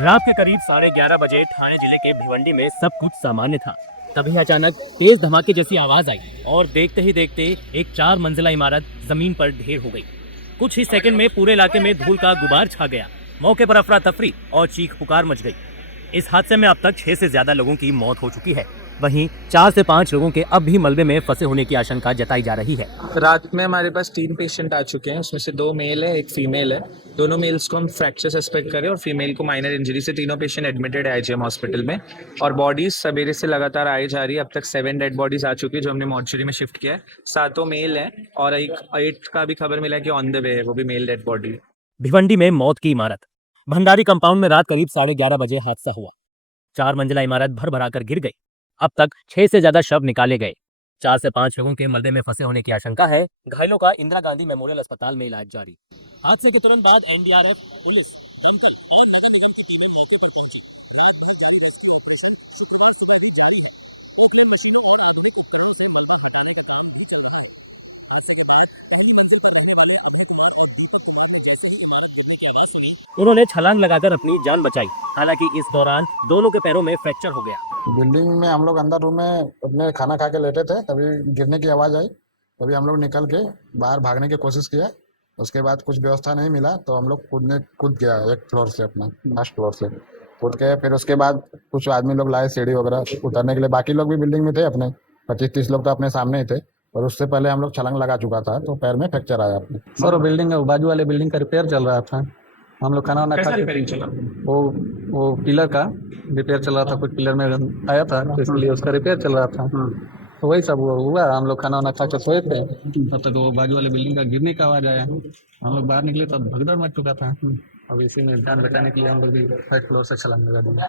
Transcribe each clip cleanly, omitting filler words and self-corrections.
रात के करीब 11:30 बजे ठाणे जिले के भिवंडी में सब कुछ सामान्य था। तभी अचानक तेज धमाके जैसी आवाज आई और देखते ही देखते एक 4 मंजिला इमारत जमीन पर ढेर हो गई। कुछ ही सेकंड में पूरे इलाके में धूल का गुबार छा गया। मौके पर अफरा तफरी और चीख पुकार मच गई। इस हादसे में अब तक 6 से ज्यादा लोगों की मौत हो चुकी है। वहीं 4 से 5 लोगों के अब भी मलबे में फंसे होने की आशंका जताई जा रही है। रात में हमारे पास 3 पेशेंट आ चुके हैं, उसमें से 2 मेल है, 1 फीमेल है। दोनों मेल्स को हम फ्रैक्चर सस्पेक्ट करें और फीमेल को माइनर इंजरी से तीनों पेशेंट एडमिटेड है आईजीएम हॉस्पिटल में। और बॉडीज सवेरे से लगातार आई जा रही है। अब तक 7 डेड बॉडीज आ चुकी है जो हमने मॉर्चरी में शिफ्ट किया है। 7 मेल है और एक 8 का भी खबर मिला है कि ऑन द वे है, वो भी मेल डेड बॉडी। भिवंडी में मौत की इमारत। भंडारी कंपाउंड में रात करीब 11:30 बजे हादसा हुआ। 4 मंजिला इमारत भर भरा कर गिर गई। अब तक 6 से ज्यादा शव निकाले गए। 4 से 5 लोगों के मलबे में फंसे होने की आशंका है। घायलों का इंदिरा गांधी मेमोरियल अस्पताल में इलाज जारी। हादसे के तुरंत बाद एनडीआरएफ, पुलिस, दमकल और नगर निगम की टीमें मौके पर पहुंची। रात भर जारी रेस्क्यू ऑपरेशन शुक्रवार सुबह भी जारी है। ओखले मशीनों और आधुनिक उपकरणों से मलबा हटाने का काम भी चल रहा है। हादसे के बाद पहली मंजिल पर रहने वाले अनिल कुमार और दीपक कुमार ने जैसे ही इमारत गिरने की आवाज सुनी, उन्होंने छलांग लगाकर अपनी जान बचाई। हालांकि इस दौरान दोनों के पैरों में फ्रैक्चर हो गया। बिल्डिंग में हम लोग अंदर रूम में अपने खाना खा के लेटे थे, तभी गिरने की आवाज़ आई। तभी हम लोग निकल के बाहर भागने की कोशिश किया। उसके बाद कुछ व्यवस्था नहीं मिला तो हम लोग कूद गया एक फ्लोर से, अपना फर्स्ट फ्लोर से कूद के। फिर उसके बाद कुछ आदमी लोग लाए सीढ़ी वगैरह उतरने के लिए। बाकी लोग भी बिल्डिंग में थे, अपने 25-30 लोग तो अपने सामने ही थे। और उससे पहले हम लोग छलांग लगा चुका था तो पैर में फ्रैक्चर आया अपने। सर बिल्डिंग बाजू वाले बिल्डिंग का रिपेयर चल रहा था। हम लोग खाना वाना खा के रिपेयरिंग चला? वो पिलर का रिपेयर चल रहा था। कुछ पिलर में आया था तो इसलिए उसका रिपेयर चल रहा था। तो वही सब हुआ। हम लोग खाना वाना खा के सोए थे, तब तक वो बाजू वाले बिल्डिंग का गिरने का आवाज आया। हम लोग बाहर निकले तब भगदड़ मच चुका था। अब इसी में जान बचाने के लिए हम लोग भी फर्स्ट फ्लोर से छलांग लगा दिया।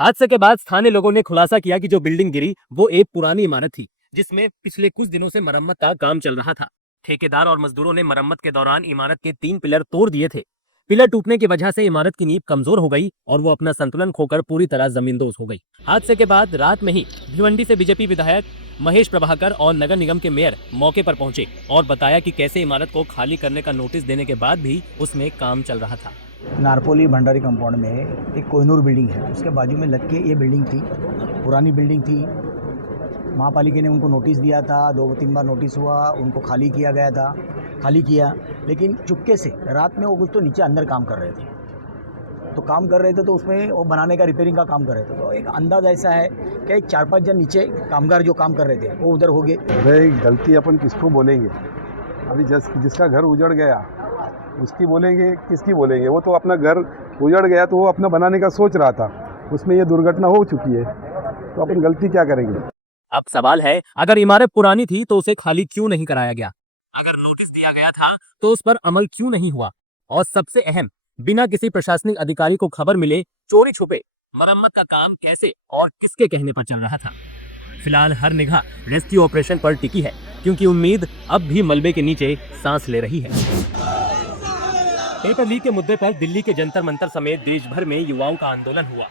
हादसे के बाद स्थानीय लोगों ने खुलासा किया कि जो बिल्डिंग गिरी वो एक पुरानी इमारत थी जिसमें पिछले कुछ दिनों से मरम्मत का काम चल रहा था। ठेकेदार और मजदूरों ने मरम्मत के दौरान इमारत के 3 पिलर तोड़ दिए थे। पिलर टूटने की वजह से इमारत की नींव कमजोर हो गई और वो अपना संतुलन खोकर पूरी तरह जमींदोज हो गई। हादसे के बाद रात में ही भिवंडी से बीजेपी विधायक महेश प्रभाकर और नगर निगम के मेयर मौके पर पहुंचे और बताया कि कैसे इमारत को खाली करने का नोटिस देने के बाद भी उसमें काम चल रहा था। नारपोली भंडारी कंपाउंड में एक कोहिनूर बिल्डिंग है, उसके बाजू में लग के ये बिल्डिंग थी। पुरानी बिल्डिंग थी। महापालिका ने उनको नोटिस दिया था, 2-3 बार नोटिस हुआ, उनको खाली किया गया था। खाली किया, लेकिन चुपके से रात में वो कुछ तो नीचे अंदर काम कर रहे थे। तो काम कर रहे थे तो उसमें वो बनाने का, रिपेयरिंग का काम कर रहे थे। तो एक अंदाज़ ऐसा है कि 4-5 जन नीचे कामगार जो काम कर रहे थे वो उधर हो गए। भाई गलती अपन किसको बोलेंगे? अभी जिसका घर उजड़ गया उसकी बोलेंगे, किसकी बोलेंगे? वो तो अपना घर उजड़ गया तो वो अपना बनाने का सोच रहा था, उसमें ये दुर्घटना हो चुकी है, तो अपन गलती क्या करेंगे? अब सवाल है, अगर इमारत पुरानी थी तो उसे खाली क्यों नहीं कराया गया? अगर नोटिस दिया गया था तो उस पर अमल क्यों नहीं हुआ? और सबसे अहम, बिना किसी प्रशासनिक अधिकारी को खबर मिले चोरी छुपे मरम्मत का काम कैसे और किसके कहने पर चल रहा था? फिलहाल हर निगाह रेस्क्यू ऑपरेशन पर टिकी है, क्योंकि उम्मीद अब भी मलबे के नीचे सांस ले रही है। पेपर लीक के मुद्दे पर दिल्ली के जंतर मंतर समेत देश भर में युवाओं का आंदोलन हुआ।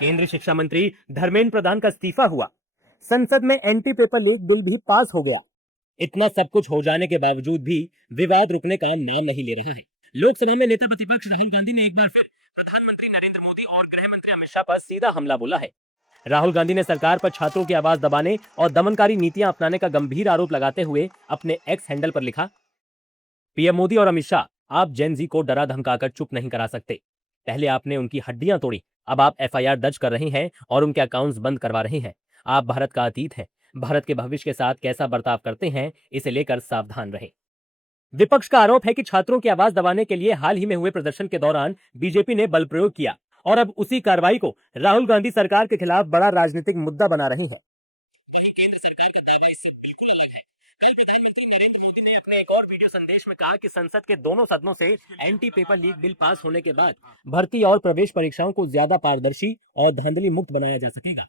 केंद्रीय शिक्षा मंत्री धर्मेंद्र प्रधान का इस्तीफा हुआ। संसद में एंटी पेपर लीक बिल भी पास हो गया। इतना सब कुछ हो जाने के बावजूद भी विवाद रुकने का नाम नहीं ले रहा है। लोकसभा में नेता प्रतिपक्ष राहुल गांधी ने एक बार फिर प्रधानमंत्री नरेंद्र मोदी और गृह मंत्री अमित शाह पर सीधा हमला बोला है। राहुल गांधी ने सरकार पर छात्रों की आवाज दबाने और दमनकारी नीतियां अपनाने का गंभीर आरोप लगाते हुए अपने एक्स हैंडल पर लिखा, पीएम मोदी और अमित शाह, आप जेन जी को डरा धमकाकर चुप नहीं करा सकते। पहले आपने उनकी हड्डियां तोड़ी, अब आप एफआईआर दर्ज कर रहे हैं और उनके अकाउंट्स बंद करवा रहे हैं। आप भारत का अतीत है। भारत के भविष्य के साथ कैसा बर्ताव करते हैं, इसे लेकर सावधान रहें। विपक्ष का आरोप है कि छात्रों की आवाज दबाने के लिए हाल ही में हुए प्रदर्शन के दौरान बीजेपी ने बल प्रयोग किया और अब उसी कार्रवाई को राहुल गांधी सरकार के खिलाफ बड़ा राजनीतिक मुद्दा बना रही है। केंद्र सरकार का दावा इससे बिल्कुल अलग है। कल प्रधानमंत्री नरेंद्र मोदी ने अपने एक और वीडियो संदेश में कहा कि संसद के दोनों सदनों से anti paper leak bill pass होने के बाद भर्ती और प्रवेश परीक्षाओं को ज्यादा पारदर्शी और धांधली मुक्त बनाया जा सकेगा।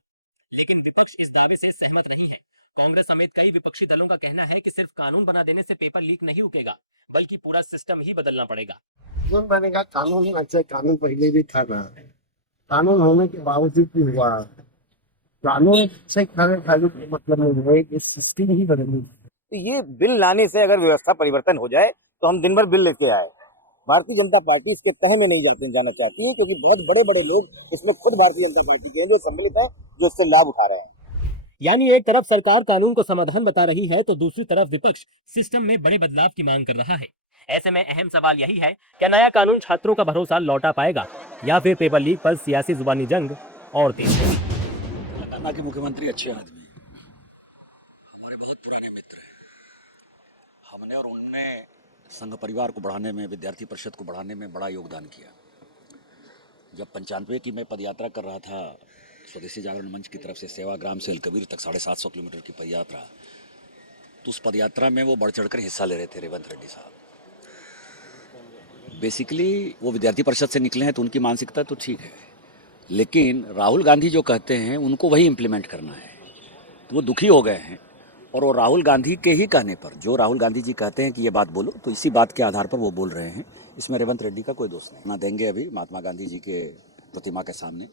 लेकिन विपक्ष इस दावे से सहमत नहीं है। कांग्रेस समेत कई विपक्षी दलों का कहना है कि सिर्फ कानून बना देने से पेपर लीक नहीं रुकेगा, बल्कि पूरा सिस्टम ही बदलना पड़ेगा। कानून बनेगा, कानून अच्छा, कानून पहले भी था ना, कानून होने के बावजूद भी हुआ। कानून से खाली मतलब नहीं है, इस सिस्टम ही बदलनी। तो ये बिल लाने से अगर व्यवस्था परिवर्तन हो जाए तो हम दिन भर बिल लेके आए, भारतीय जनता पार्टी इसके तह में नहीं जाना चाहती है, क्योंकि बहुत बड़े बड़े लोग इसमें खुद भारतीय जनता पार्टी के हैं जो सम्मिलित है, जो उससे लाभ उठा रहे हैं। यानी एक तरफ सरकार कानून को समाधान बता रही है तो दूसरी तरफ विपक्ष सिस्टम में बड़े बदलाव की मांग कर रहा है। ऐसे में अहम सवाल यही है, क्या नया कानून छात्रों का भरोसा लौटा पाएगा या फिर पेपर लीक पर सियासी जुबानी जंग और तेज होगी। तेलंगाना के मुख्यमंत्री अच्छे आदमी हैं, हमारे बहुत पुराने मित्र हैं। हमने और उनने संघ परिवार को बढ़ाने में, विद्यार्थी परिषद को बढ़ाने में बड़ा योगदान किया। जब 95 की मैं पदयात्रा कर रहा था स्वदेशी जागरण मंच की तरफ से सेवाग्राम से अलकबीर तक 750 किलोमीटर की पदयात्रा, तो उस पदयात्रा में वो बढ़ चढ़कर हिस्सा ले रहे थे रेवंत रेड्डी साहब। बेसिकली वो विद्यार्थी परिषद से निकले हैं तो उनकी मानसिकता तो ठीक है, लेकिन राहुल गांधी जो कहते हैं उनको वही इम्प्लीमेंट करना है, तो वो दुखी हो गए हैं। और वो राहुल गांधी के ही कहने पर, जो राहुल गांधी जी कहते हैं कि ये बात बोलो, तो इसी बात के आधार पर वो बोल रहे हैं। इसमें रेवंत रेड्डी का कोई दोष नहीं। ना देंगे अभी महात्मा गांधी जी के प्रतिमा के सामने,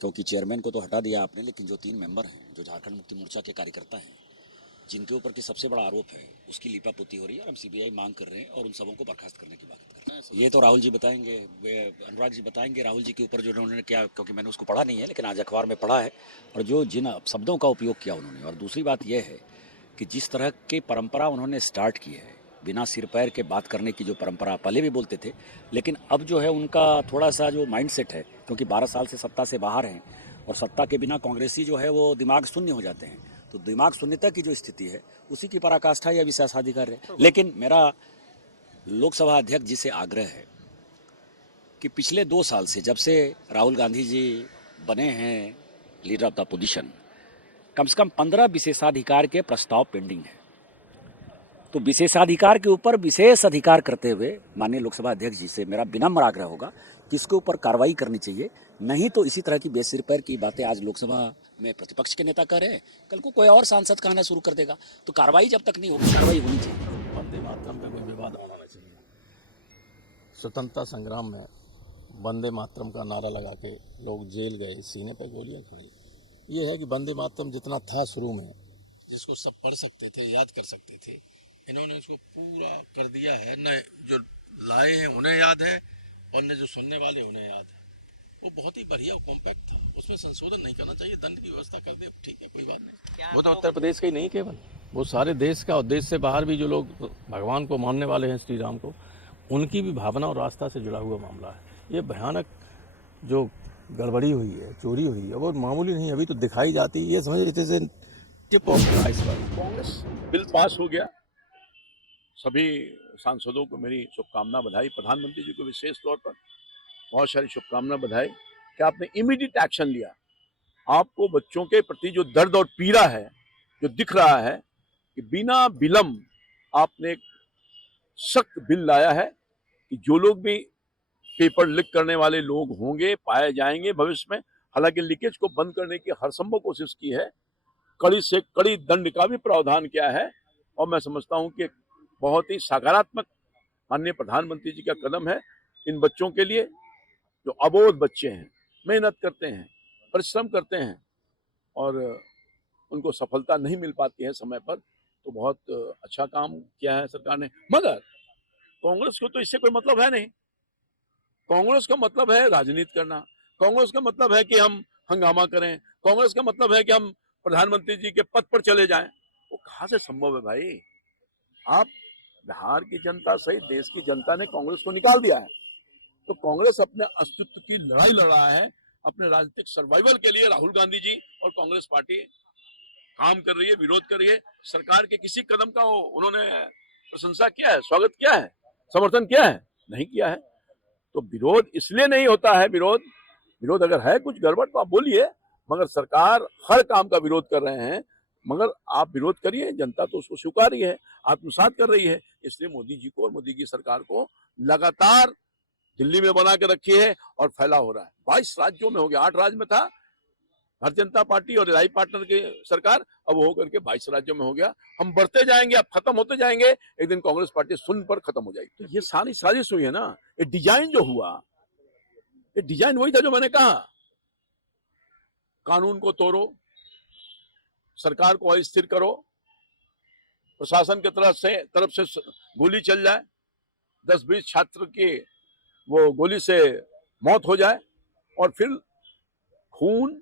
क्योंकि चेयरमैन को तो हटा दिया आपने, लेकिन जो 3 मेंबर हैं जो झारखंड मुक्ति मोर्चा के कार्यकर्ता हैं, जिनके ऊपर की सबसे बड़ा आरोप है, उसकी लीपापोती हो रही है और हम सीबीआई मांग कर रहे हैं और उन सबों को बर्खास्त करने की बात कर रहे हैं। ये तो राहुल जी बताएंगे, अनुराग जी बताएंगे राहुल जी के ऊपर जो उन्होंने क्या, क्योंकि मैंने उसको पढ़ा नहीं है, लेकिन आज अखबार में पढ़ा है, और जो जिन शब्दों का उपयोग किया उन्होंने। और दूसरी बात यह है कि जिस तरह की परंपरा उन्होंने स्टार्ट की है, बिना सिर पैर के बात करने की जो परंपरा पहले भी बोलते थे, लेकिन अब जो है उनका थोड़ा सा जो माइंडसेट है, क्योंकि 12 साल से सत्ता से बाहर हैं और सत्ता के बिना कांग्रेसी जो है वो दिमाग शून्य हो जाते हैं, तो दिमाग शून्यता की जो स्थिति है उसी की पराकाष्ठा या विशेषाधिकार है। लेकिन मेरा लोकसभा अध्यक्ष जी से आग्रह है कि पिछले 2 साल से, जब से राहुल गांधी जी बने हैं लीडर ऑफ द अपोजिशन, कम से कम 15 विशेषाधिकार के प्रस्ताव पेंडिंग है। तो विशेषाधिकार के ऊपर विशेष अधिकार करते हुए माननीय लोकसभा अध्यक्ष जी से मेरा विनम्र आग्रह होगा कि इसके ऊपर कार्रवाई करनी चाहिए। नहीं तो इसी तरह की बेसिर पैर की बातें आज लोकसभा में प्रतिपक्ष के नेता कह रहे हैं, कल को कोई और सांसद कहना शुरू कर देगा। तो कार्रवाई जब तक नहीं होगी, कार्रवाई होनी चाहिए। वंदे मातरम पे कोई विवाद होना चाहिए। स्वतंत्रता संग्राम में वंदे मातरम का नारा लगा के लोग जेल गए, सीने पे गोलियां खड़ी। ये है कि वंदे मातरम जितना था शुरू में, जिसको सब पढ़ सकते थे, याद कर सकते थे, इन्होंने उसको पूरा कर दिया है। न जो लाए हैं उन्हें याद है और न जो सुनने वाले उन्हें याद है। वो बहुत ही बढ़िया कॉम्पैक्ट था, उसमें संशोधन नहीं करना चाहिए, दंड की व्यवस्था कर दे, ठीक है, कोई बात नहीं। वो तो उत्तर प्रदेश का ही नहीं केवल, वो सारे देश का, और देश से बाहर भी जो लोग भगवान को मानने वाले हैं, श्री राम को, उनकी भी भावना और आस्था से जुड़ा हुआ मामला है। ये भयानक जो गड़बड़ी हुई है, चोरी हुई है, वो मामूली नहीं, अभी तो दिखाई जाती है। ये समझ जैसे tip of the iceberg. Congress bill pass हो गया, सभी सांसदों को मेरी शुभकामना बधाई, प्रधानमंत्री जी को विशेष तौर पर बहुत सारी शुभकामना बधाई कि आपने इमीडिएट एक्शन लिया। आपको बच्चों के प्रति जो दर्द और पीड़ा है, जो दिख रहा है, कि बिना विलंब आपने एक सख्त बिल लाया है कि जो लोग भी पेपर लीक करने वाले लोग होंगे, पाए जाएंगे भविष्य में। हालांकि लीकेज को बंद करने की हर संभव कोशिश की है, कड़ी से कड़ी दंड का भी प्रावधान किया है, और मैं समझता हूं कि बहुत ही सकारात्मक माननीय प्रधानमंत्री जी का कदम है इन बच्चों के लिए, जो अबोध बच्चे हैं, मेहनत करते हैं, परिश्रम करते हैं और उनको सफलता नहीं मिल पाती है समय पर। तो बहुत अच्छा काम किया है सरकार ने। मगर कांग्रेस को तो इससे कोई मतलब है नहीं। कांग्रेस का मतलब है राजनीति करना, कांग्रेस का मतलब है कि हम हंगामा करें, कांग्रेस का मतलब है कि हम प्रधानमंत्री जी के पद पर चले जाएं। वो कहां से संभव है भाई? आप बिहार की जनता सहित देश की जनता ने कांग्रेस को निकाल दिया है, तो कांग्रेस अपने अस्तित्व की लड़ाई लड़ रहा है, अपने राजनीतिक सर्वाइवल के लिए राहुल गांधी जी और कांग्रेस पार्टी काम कर रही है, विरोध कर रही है। सरकार के किसी कदम का उन्होंने प्रशंसा किया है, स्वागत किया है, समर्थन किया है? नहीं किया है। तो विरोध इसलिए नहीं होता है, विरोध अगर है कुछ गड़बड़ तो आप बोलिए, मगर सरकार हर काम का विरोध कर रहे हैं, मगर आप विरोध करिए, जनता तो उसको स्वीकार रही है, आत्मसात कर रही है। इसलिए मोदी जी को और मोदी की सरकार को लगातार दिल्ली में बना के रखी है और फैला हो रहा है। 22 राज्यों में हो गया, 8 राज्य में था भारतीय जनता पार्टी और राई पार्टनर की सरकार, अब वो होकर के 22 राज्यों में हो गया। हम बढ़ते जाएंगे, अब खत्म होते जाएंगे, एक दिन कांग्रेस पार्टी शून्य पर खत्म हो जाएगी। तो ये सारी साजिश हुई है ना, ये डिजाइन जो हुआ, ये डिजाइन वही था जो मैंने कहा, कानून को तोड़ो, सरकार को अस्थिर करो, प्रशासन की तरफ से गोली चल जाए, 10-20 छात्र की वो गोली से मौत हो जाए और फिर खून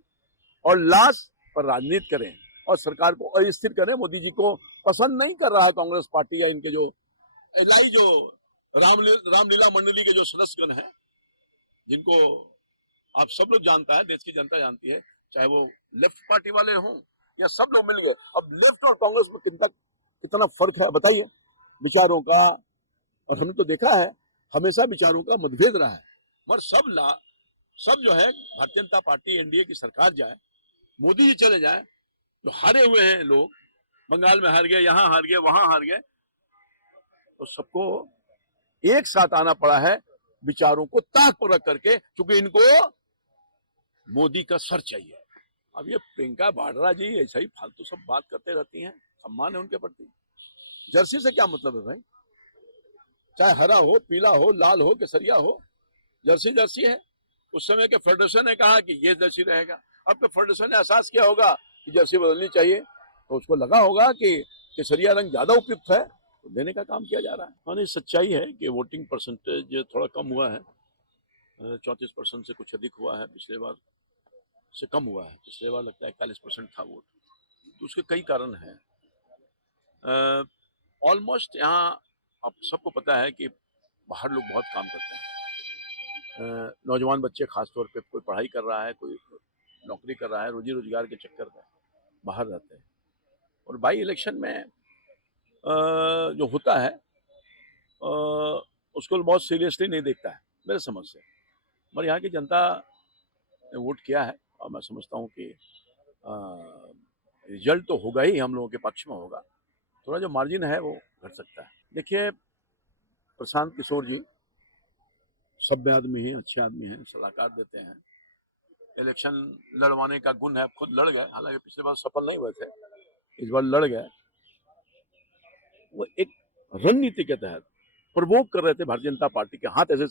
और लाश पर राजनीति करें और सरकार को अस्थिर करें। मोदी जी को पसंद नहीं कर रहा है कांग्रेस पार्टी या इनके जो एलआई जो रामलीला मंडली के जो सदस्यगण हैं, जिनको आप सब लोग जानता है, देश की जनता जानती है, चाहे वो लेफ्ट पार्टी वाले हों या सब लोग मिल गए। अब लेफ्ट और कांग्रेस में कितना फर्क है बताइए विचारों का। और हमने तो देखा है हमेशा विचारों का मतभेद रहा है, मगर सब जो है भारतीय जनता पार्टी एनडीए की सरकार जाए, मोदी जी चले जाए, जो हारे हुए हैं लोग, बंगाल में हार गए, यहाँ हार गए, वहां हार गए, तो सबको एक साथ आना पड़ा है विचारों को ताक पर रख करके, क्योंकि इनको मोदी का सर चाहिए। अब ये प्रियंका वाड्रा जी ऐसा ही फालतू सब बात करते रहती हैं, सम्मान है उनके प्रति। जर्सी से क्या मतलब है भाई? चाहे हरा हो, पीला हो, लाल हो, केसरिया हो, जर्सी जर्सी है। उस समय के फेडरेशन ने कहा कि ये जर्सी रहेगा। अब तो फेडरेशन ने एहसास किया होगा कि जर्सी बदलनी चाहिए, तो उसको लगा होगा कि केसरिया रंग ज्यादा उपयुक्त है, तो देने का काम किया जा रहा है। हाँ, सच्चाई है कि वोटिंग परसेंटेज थोड़ा कम हुआ है, 34% से कुछ अधिक हुआ है, पिछले बार से कम हुआ है। पिछले बार लगता है 41% था वोट। तो उसके कई कारण हैं। ऑलमोस्ट यहाँ आप सबको पता है कि बाहर लोग बहुत काम करते हैं। नौजवान बच्चे खासतौर पे, कोई पढ़ाई कर रहा है, कोई नौकरी कर रहा है, रोजी रोजगार के चक्कर में बाहर रहते हैं। और बाई इलेक्शन में जो होता है उसको बहुत सीरियसली नहीं देखता है मेरे समझ से। मगर यहाँ की जनता ने वोट किया है और मैं समझता हूँ कि रिजल्ट तो होगा ही, हम लोगों के पक्ष में होगा। थोड़ा जो मार्जिन है वो घट सकता है। देखिए, प्रशांत किशोर जी सभ्य आदमी हैं, अच्छे आदमी हैं, सलाहकार देते हैं। इलेक्शन लड़वाने का गुण है, खुद लड़ गए, हालांकि पिछले बार सफल नहीं हुए थे, इस बार लड़ गए। वो एक रणनीति के तहत प्रवोक कर रहे थे भारतीय जनता पार्टी के, हाथ ऐसे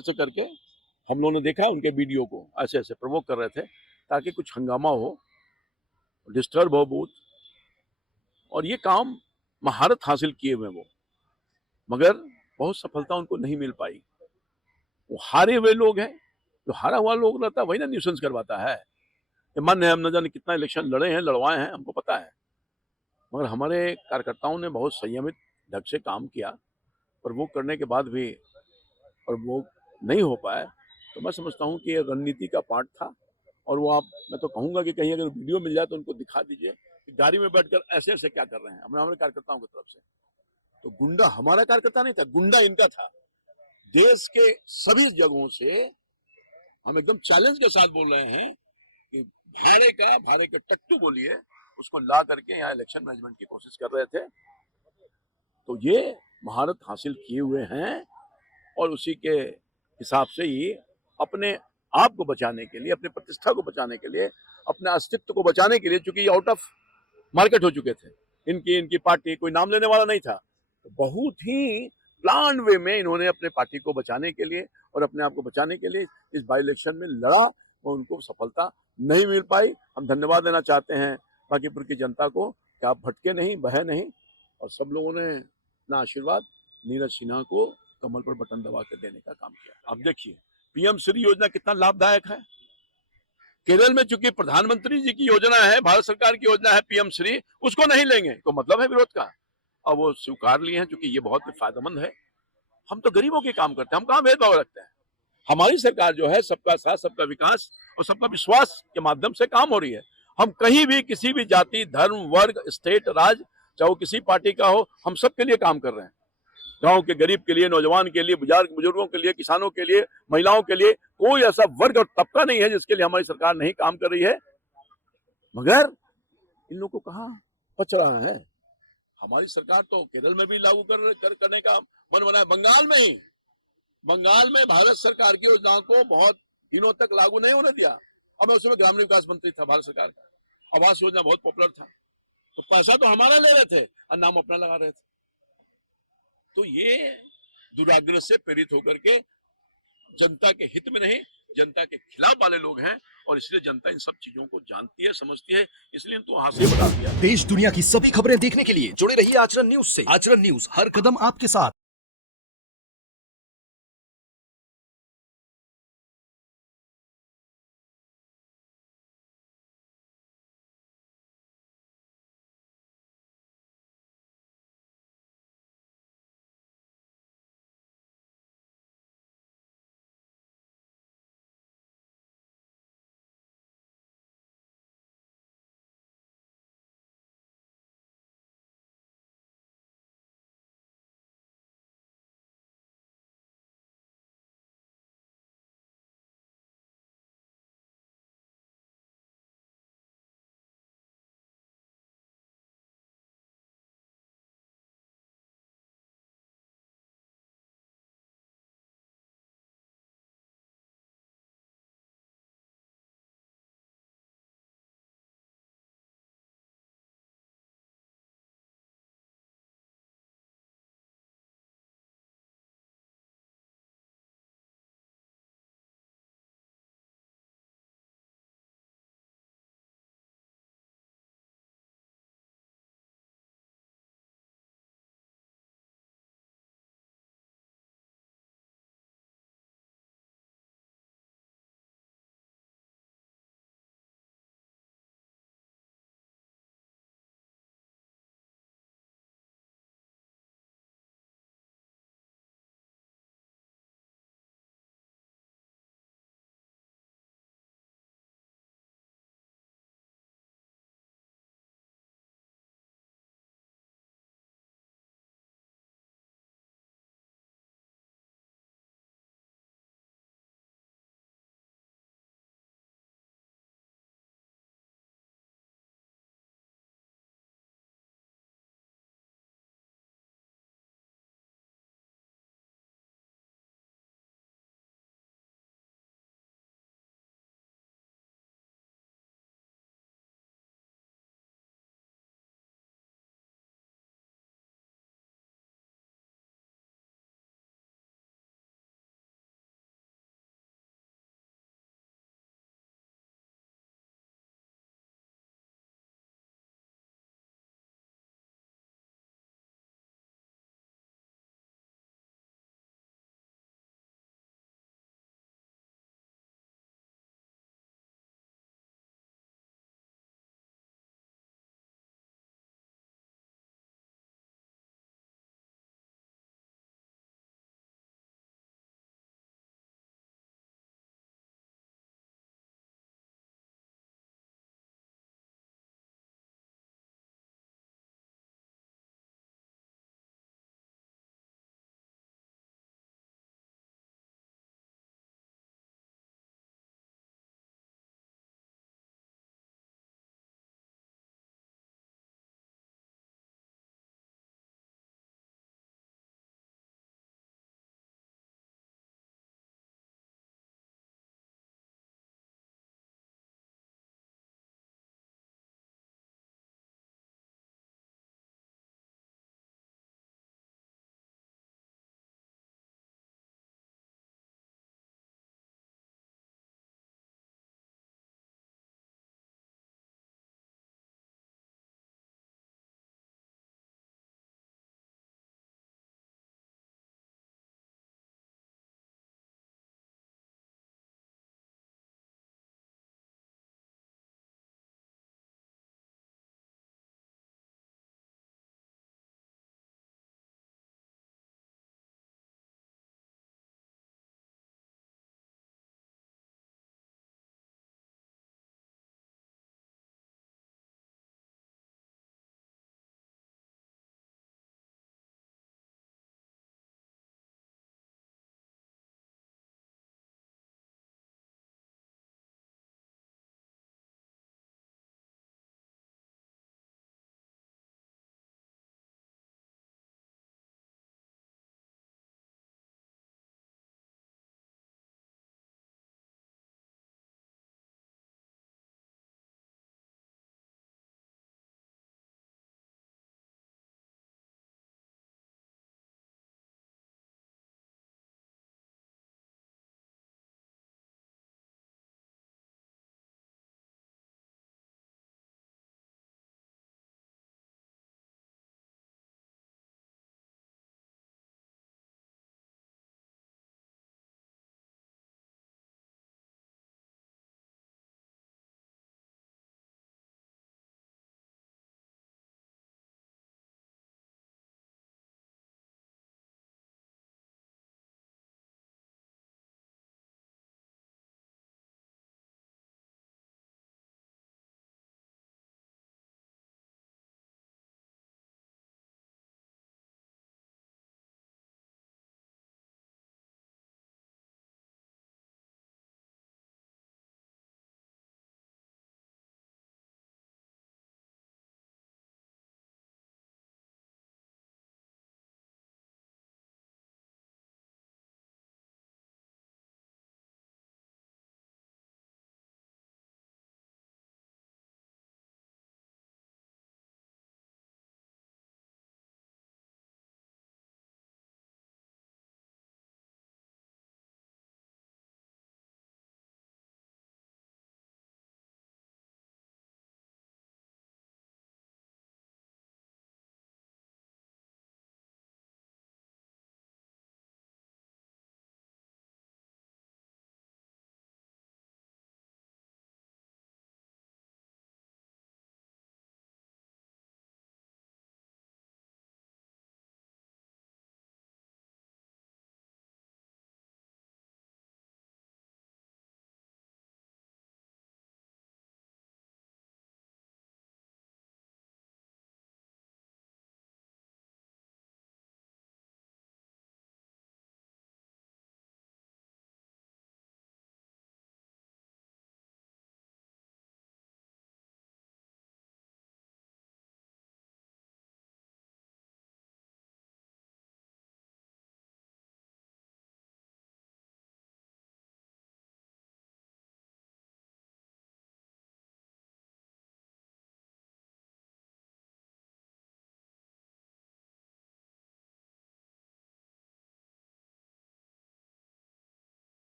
से करके हम लोगों ने देखा उनके वीडियो को, ऐसे ऐसे प्रवोक कर रहे थे ताकि कुछ हंगामा हो, डिस्टर्ब हो बूथ। और ये काम महारत हासिल किए हुए वो, मगर बहुत सफलता उनको नहीं मिल पाई। वो हारे हुए लोग हैं, जो हारा हुआ लोग रहता है वही ना न्यूसेंस करवाता है। ये मन है, हम न जाने कितना इलेक्शन लड़े हैं, लड़वाए हैं, हमको पता है, मगर हमारे कार्यकर्ताओं ने बहुत संयमित ढंग से काम किया। पर वो करने के बाद भी और वो नहीं हो पाया, तो मैं समझता हूँ कि ये रणनीति का पार्ट था। और वो मैं तो कहूँगा कि कहीं अगर वीडियो मिल जाए तो उनको दिखा दीजिए कि गाड़ी में बैठकर ऐसे ऐसे क्या कर रहे हैं हमारे कार्यकर्ताओं की तरफ से। तो गुंडा हमारा कार्यकर्ता नहीं था, गुंडा इनका था। देश के सभी जगहों से हम एकदम चैलेंज के साथ बोल रहे हैं कि भाड़े के टट्टू बोलिए, उसको ला करके यहाँ इलेक्शन मैनेजमेंट की कोशिश कर रहे थे। तो ये महारत हासिल किए हुए हैं और उसी के हिसाब से ही अपने आप को बचाने के लिए, अपने प्रतिष्ठा को बचाने के लिए, अपने अस्तित्व को बचाने के लिए, चूंकि ये आउट ऑफ मार्केट हो चुके थे, इनकी पार्टी कोई नाम लेने वाला नहीं था, तो बहुत ही प्लान वे में इन्होंने अपने पार्टी को बचाने के लिए और अपने आप को बचाने के लिए इस बाई इलेक्शन में लड़ा और उनको सफलता नहीं मिल पाई। हम धन्यवाद देना चाहते हैं बांकीपुर की जनता को कि आप भटके नहीं, बहे नहीं, और सब लोगों ने अपना आशीर्वाद नीरज सिन्हा को कमल पर बटन दबा के देने का काम किया। अब देखिए पीएम श्री योजना कितना लाभदायक है। केरल में चूंकि प्रधानमंत्री जी की योजना है, भारत सरकार की योजना है पीएम श्री, उसको नहीं लेंगे तो मतलब है विरोध का। अब वो स्वीकार लिए हैं क्योंकि ये बहुत फायदेमंद है। हम तो गरीबों के काम करते हैं, हम कहाँ भेदभाव रखते हैं। हमारी सरकार जो है सबका साथ, सबका विकास और सबका विश्वास के माध्यम से काम हो रही है। हम कहीं भी किसी भी जाति, धर्म, वर्ग, स्टेट, राज्य, चाहे वो किसी पार्टी का हो, हम सबके लिए काम कर रहे हैं। गांव के गरीब के लिए, नौजवान के लिए, बुजुर्गों के लिए, किसानों के लिए, महिलाओं के लिए, कोई ऐसा वर्ग और तबका नहीं है जिसके लिए हमारी सरकार नहीं काम कर रही है। मगर इन लोगों को कहाँ पच रहा है। हमारी सरकार तो केरल में भी लागू करने का मन बना है, बंगाल में भारत सरकार की योजनाओं को बहुत दिनों तक लागू नहीं होने दिया। अब मैं उस समय ग्रामीण विकास मंत्री था भारत सरकार का, आवास योजना बहुत पॉपुलर था, तो पैसा तो हमारा ले रहे थे और नाम अपना लगा रहे थे। तो ये दुराग्रह से प्रेरित होकर के जनता के हित में नहीं, जनता के खिलाफ वाले लोग हैं, और इसलिए जनता इन सब चीजों को जानती है, समझती है, इसलिए इनको हाथ से बता दिया। देश दुनिया की सभी खबरें देखने के लिए जुड़े रहिए आचरण न्यूज से। आचरण न्यूज, हर कदम आपके साथ।